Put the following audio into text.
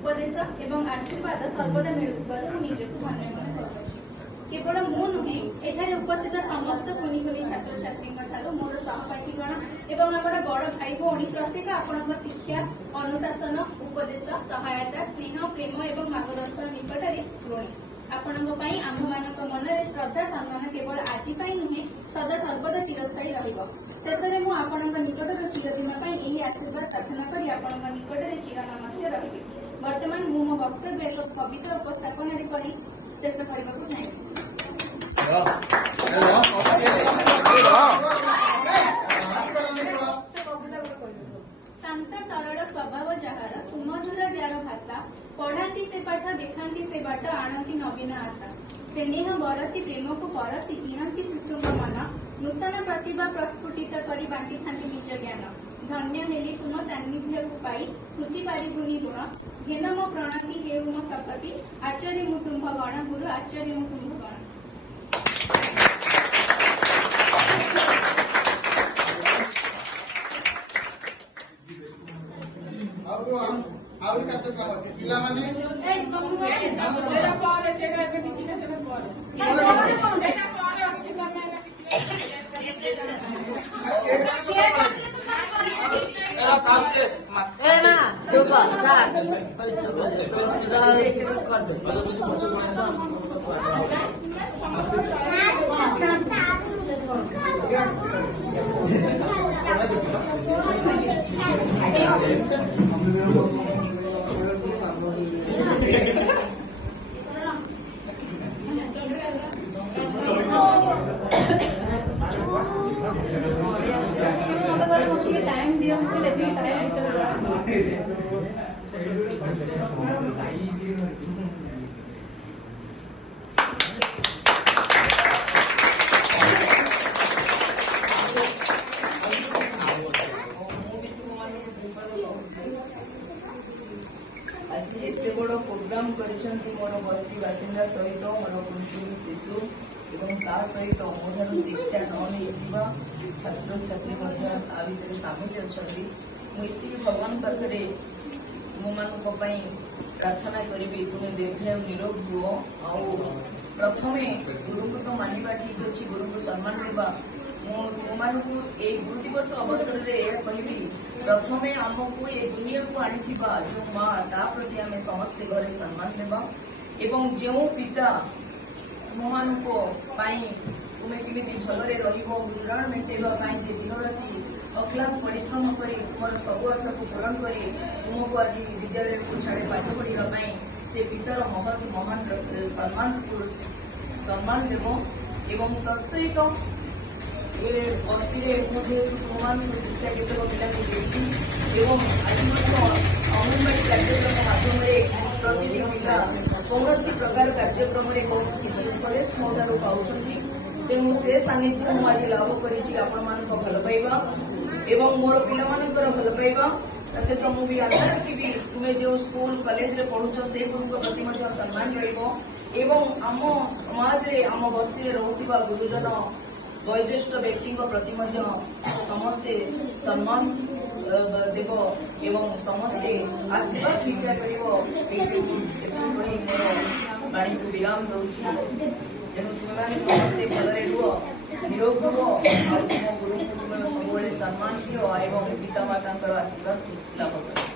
उपदेश एवं आशीर्वाद सर्वदा मिलुथिबारु निजकु धन्य मन करुछि। केवल मु नुहे एठारे उपस्थित समस्त कुनी कुनी छात्र छात्री मोर सहपाठीगण एवं आमर बड़ भाई भौणी प्रत्येक आपणक शिक्षा अनुशासन उपदेश सहायता स्नेह प्रेम एवं मार्गदर्शन निकट ऋणी आपणक आम्भ मानक मनरे श्रद्धा सम्मान केवल आज नुहे सदा सर्वदा चिरस्थायी रहिब। शेषे मु आपणक निकटर चिरदिन यही आशीर्वाद प्रार्थना करी आपणक निकटरे चिरनमस्य रहिबि। वर्तमान मु मो वक्तव्य एक कविता उपस्थापन करी शेष करने को चाहिए। शांत सरल स्वभाव जार सुमधुर जार भाषा पढ़ाती से पाठ देखाती से बाट आणती नवीन आशा स्नेह बरसी प्रेम को परसी किणती शिशु मन नूतन प्रतिभा प्रस्फुटित करी बांटी थांती निज ज्ञान धन्य हेली तुम सान्निध्य को पाई सूची पारिबुनी ऋण घेन मो प्रणामी हेउ मो सकती आचार्य मु तुम्भ गण गुरु आचार्य मु तुम्भ गण। टाइम दिया आज एत बड़ प्रोग्राम कर मोर बस्ती बासिंदा सहित मोर कुंटुनी शिशु एवं ता सहित मोर शिक्षा न छात्र छात्री भितर सामिल अच्छा मुझे भगवान पाखे मो मान प्रार्थना करी तुम्हें दीर्घ निरोग हुओ प्रथमे गुरु को तो मानवा ठीक अच्छी गुरु को सम्मान देवा ए गुरु दिवस अवसर में कहि प्रथमे आमको ए दुनिया को आनी जो माँ ता प्रति आम समस्ते घरे सम्मान देवा एवं जो पिता तुम मान तुम्हें केमी भलरे गुजराण मेटेवाई जे दिन राति अक्लांत परिश्रम कर तुम सब आशा को पूरण कर तुमको आज विद्यालय को छाड़े पाठ पढ़ाई से पितार महत महान सम्मान देव एवं तत्सहित ये बस्ती तुम शिक्षा केतक पिला एवं आज अंगनवाड़ी कार्यक्रम माध्यम प्रतिदिन पिला कौन प्रकार कार्यक्रम किसी उपदेश मोठार पाँच तेणु से सानिध्य मुझे लाभ कर भल पाइबा एवं मोर पिलामानकर भल पाइबा सहित मुझे आशा रखी तुम्हें जो स्कूल कॉलेज रे पढ़ुच से गुरु प्रति सम्मान एवं आम समाज रे आम बस्ती रे रहुथिबा गुरुजन वयोज्येष्ठ व्यक्ति प्रति समस्ते सम्मान देव एवं समस्ते आशीर्वाद भिक्षा कर मोर वाणी को विराम दूसरी तेणु तुम्हें समस्ते भलरे रुह निरोग हुओ तुम गुरु को तुम सब सम्मान दियो एवं पिता माता आशीर्वाद लाभ कर।